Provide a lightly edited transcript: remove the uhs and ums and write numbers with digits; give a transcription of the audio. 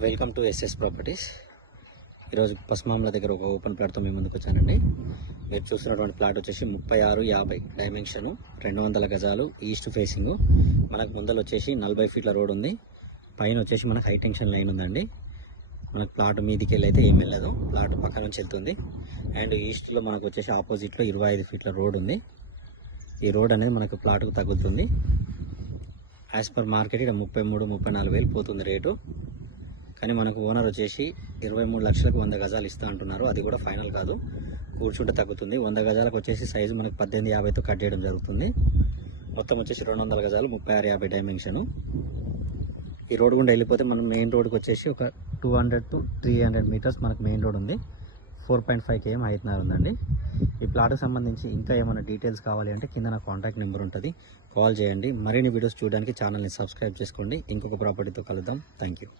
Welcome to SS properties. ఈరోజు పస్మామ్ల దగ్గర ఒక ఓపెన్ ప్లాట్తో మేము ముందుకు వచ్చానండి. మీరు చూస్తున్నటువంటి ప్లాట్ వచ్చేసి 36-50 డైమెన్షన్, 200 గజాలు, ఈస్ట్ ఫేసింగ్. మనకు ముందర వచ్చేసి 40 ఫీట్ల రోడ్ ఉంది. పైన వచ్చేసి మనకు హై టెన్షన్ లైన్ ఉందండి. మనకు ప్లాట్ మీదికి వెళ్ళి అయితే ఏం వెళ్ళదు, ప్లాట్ పక్క నుంచి వెళ్తుంది. అండ్ ఈస్ట్లో మనకు వచ్చేసి ఆపోజిట్లో 25 ఫీట్ల రోడ్ ఉంది. ఈ రోడ్ అనేది మనకు ప్లాట్కు తగ్గుతుంది. యాజ్ పర్ మార్కెట్ ఇక్కడ 33-34 వేలు పోతుంది రేటు. కానీ మనకు ఓనర్ వచ్చేసి 23 లక్షలకు 100 గజాలు ఇస్తా అంటున్నారు. అది కూడా ఫైనల్ కాదు, కూర్చుంటే తగ్గుతుంది. 100 గజాలకు వచ్చేసి సైజు మనకు 18-50తో కట్ చేయడం జరుగుతుంది. మొత్తం వచ్చేసి 200 గజాలు, 36-50 డైమెన్షన్. ఈ రోడ్ గుండా వెళ్ళిపోతే మనం మెయిన్ రోడ్కి వచ్చేసి ఒక 200 to 300 మీటర్స్ మనకు మెయిన్ రోడ్ ఉంది. 4.5 km హైట్ ఉందండి. ఈ ప్లాట్కి సంబంధించి ఇంకా ఏమైనా డీటెయిల్స్ కావాలి అంటే కింద నా కాంటాక్ట్ నెంబర్ ఉంటుంది, కాల్ చేయండి. మరిన్ని వీడియోస్ చూడడానికి ఛానల్ని సబ్స్క్రైబ్ చేసుకోండి. ఇంకొక ప్రాపర్టీతో కలుద్దాం. Thank you.